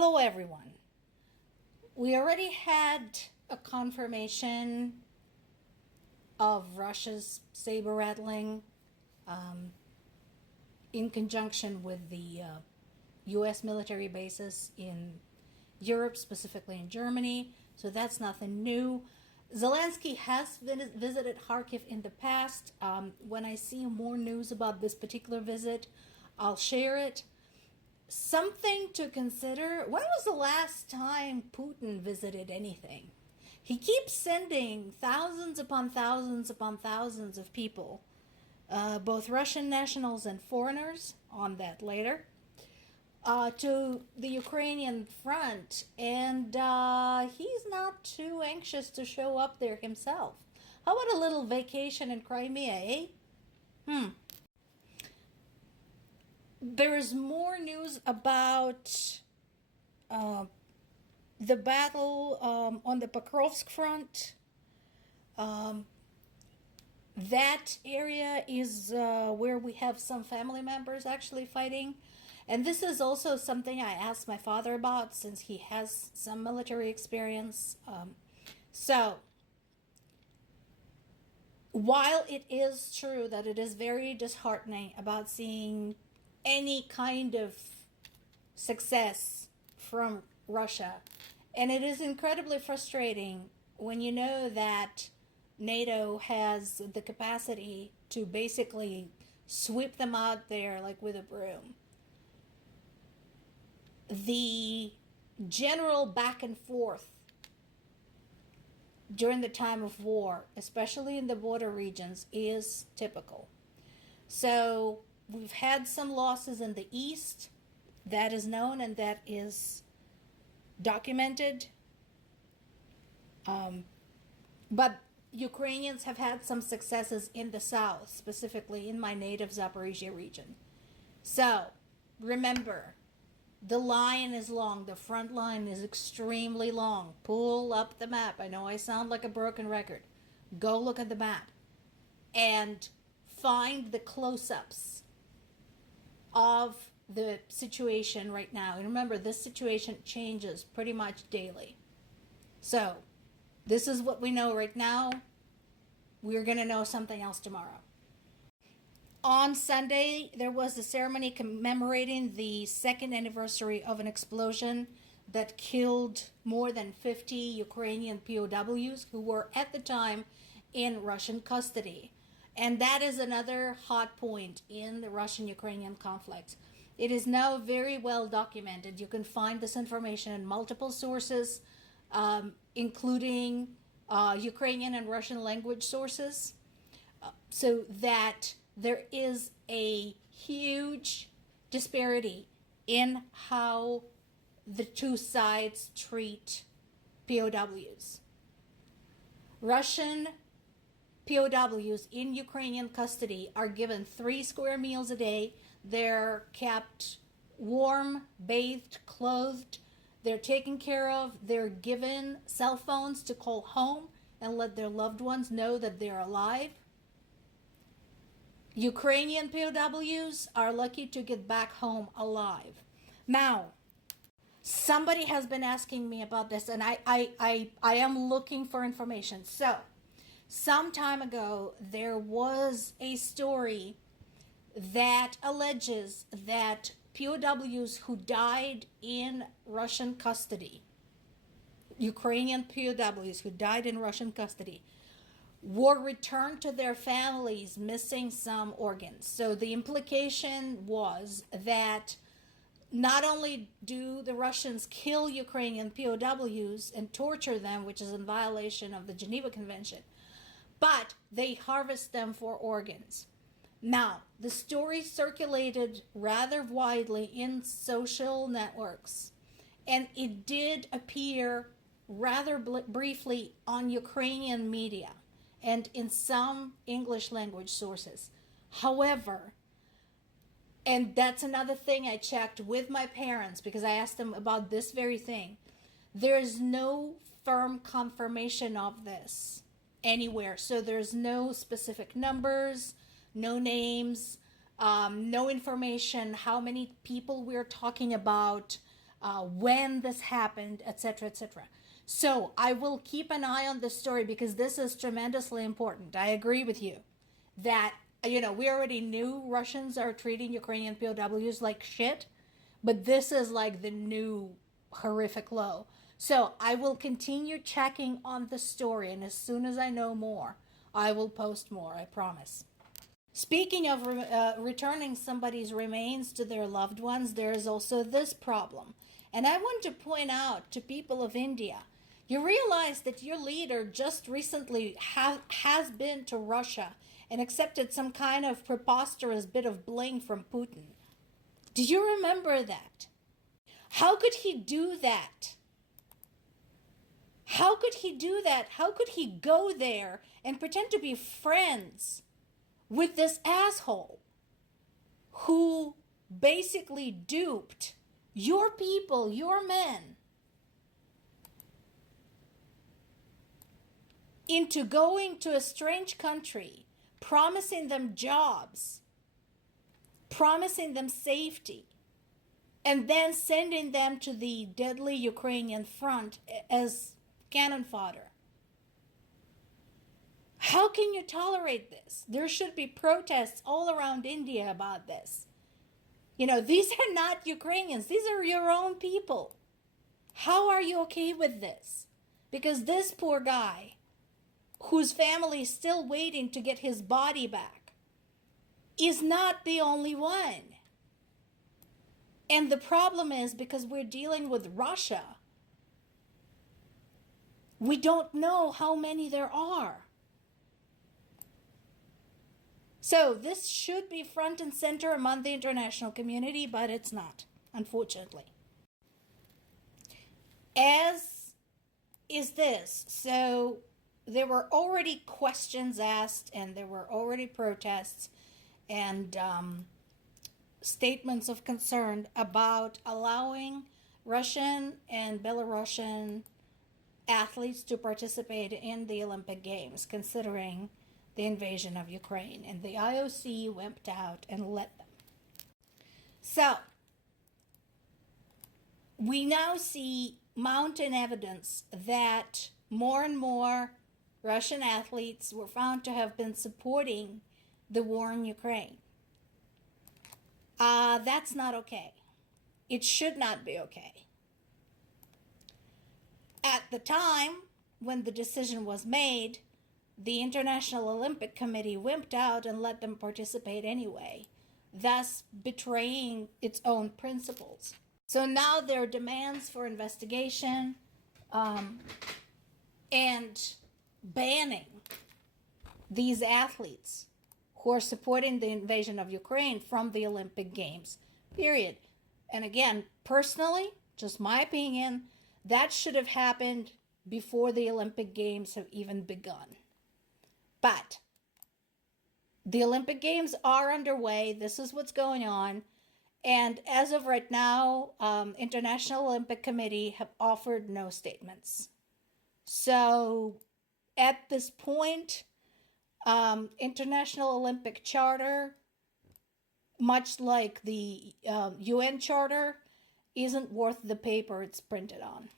Hello, everyone. We already had a confirmation of Russia's saber rattling in conjunction with the US military bases in Europe, specifically in Germany. So that's nothing new. Zelensky has visited Kharkiv in the past. When I see more news about this particular visit, I'll share it. Something to consider. When was the last time Putin visited anything? He keeps sending thousands upon thousands upon thousands of people, both Russian nationals and foreigners, on that later, to the Ukrainian front, and he's not too anxious to show up there himself. How about a little vacation in Crimea, eh? There is more news about the battle on the Pokrovsk front. That area is where we have some family members actually fighting. And this is also something I asked my father about since he has some military experience. So, while it is true that it is very disheartening about seeing any kind of success from Russia, and it is incredibly frustrating when you know that NATO has the capacity to basically sweep them out there like with a broom. The general back and forth during the time of war, especially in the border regions, is typical. So we've had some losses in the east. That is known and that is documented. But Ukrainians have had some successes in the south, specifically in my native Zaporizhia region. So remember, the line is long. The front line is extremely long. Pull up the map. I know I sound like a broken record. Go look at the map and find the close-ups of the situation right now. And remember, this situation changes pretty much daily. So this is what we know right now. We're going to know something else tomorrow. On Sunday, there was a ceremony commemorating the second anniversary of an explosion that killed more than 50 Ukrainian POWs who were at the time in Russian custody. And that is another hot point in the Russian-Ukrainian conflict. It is now very well documented. You can find this information in multiple sources, including Ukrainian and Russian language sources, so that there is a huge disparity in how the two sides treat POWs. Russian POWs in Ukrainian custody are given 3 square meals a day. They're kept warm, bathed, clothed. They're taken care of. They're given cell phones to call home and let their loved ones know that they're alive. Ukrainian POWs are lucky to get back home alive. Now, somebody has been asking me about this, and I am looking for information. So, some time ago, there was a story that alleges that POWs who died in Russian custody, Ukrainian POWs who died in Russian custody, were returned to their families missing some organs. So the implication was that not only do the Russians kill Ukrainian POWs and torture them, which is in violation of the Geneva Convention, but they harvest them for organs. Now, the story circulated rather widely in social networks, and it did appear rather briefly on Ukrainian media and in some English language sources. However, and that's another thing I checked with my parents because I asked them about this very thing, there is no firm confirmation of this anywhere. So there's no specific numbers, no names, no information, how many people we're talking about, when this happened, etc., etc. So I will keep an eye on this story because this is tremendously important. I agree with you that, we already knew Russians are treating Ukrainian POWs like shit, but this is like the new horrific low. So I will continue checking on the story, and as soon as I know more, I will post more, I promise. Speaking of returning somebody's remains to their loved ones, there is also this problem. And I want to point out to people of India, you realize that your leader just recently has been to Russia and accepted some kind of preposterous bit of bling from Putin. Do you remember that? How could he do that? How could he do that? How could he go there and pretend to be friends with this asshole who basically duped your people, your men, into going to a strange country, promising them jobs, promising them safety, and then sending them to the deadly Ukrainian front as cannon fodder? How can you tolerate this? There should be protests all around India about this. These are not Ukrainians. These are your own people. How are you okay with this? Because this poor guy, whose family is still waiting to get his body back, is not the only one. And the problem is, because we're dealing with Russia, we don't know how many there are. So this should be front and center among the international community, but it's not, unfortunately. As is this. So there were already questions asked, and there were already protests and statements of concern about allowing Russian and Belarusian athletes to participate in the Olympic Games, considering the invasion of Ukraine, and the IOC wimped out and let them. So we now see mounting evidence that more and more Russian athletes were found to have been supporting the war in Ukraine. That's not okay. It should not be okay. At the time when the decision was made, the International Olympic Committee wimped out and let them participate anyway, thus betraying its own principles. So now there are demands for investigation and banning these athletes who are supporting the invasion of Ukraine from the Olympic Games, period. And again, personally, just my opinion, that should have happened before the Olympic Games have even begun. But the Olympic Games are underway. This is what's going on. And as of right now, International Olympic Committee have offered no statements. So at this point, International Olympic Charter, much like the UN Charter, isn't worth the paper it's printed on.